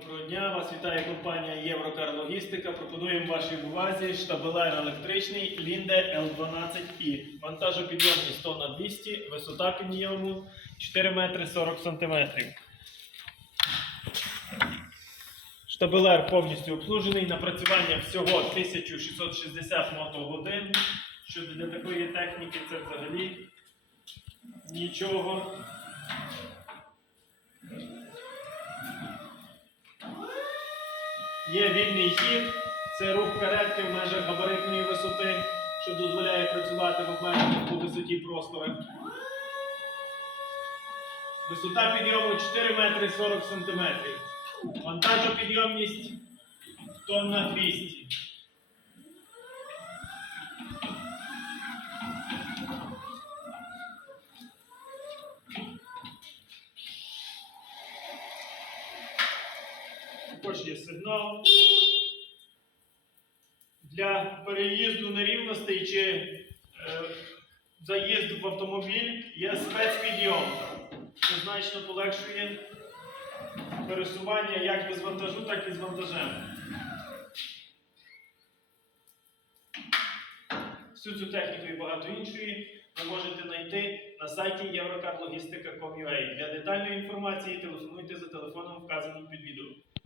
Доброго дня, вас вітає компанія Єврокар Логістика. Пропонуємо вашій увазі штабелер електричний Linde L12i. Вантажопідйомність 100 на 200, висота підйому 4 метри 40 сантиметрів. Штабелер повністю обслужений. Напрацювання всього 1660 мотогодин. Що для такої техніки це взагалі нічого. Є вільний хід, це рух каретки в межах габаритної висоти, що дозволяє працювати в обмежених по висоті простору. Висота підйому 4 метри 40 сантиметрів. Вантажопідйомність тонна 200. Також є сигнал для переїзду нерівностей чи е, заїзду в автомобіль є спецпідйом, що значно полегшує пересування як без вантажу, так і з вантажем. Всю цю техніку і багато іншої ви можете знайти на сайті eurocarlogistica.com.ua. Для детальної інформації телефонуйте за телефоном, вказаним під відео.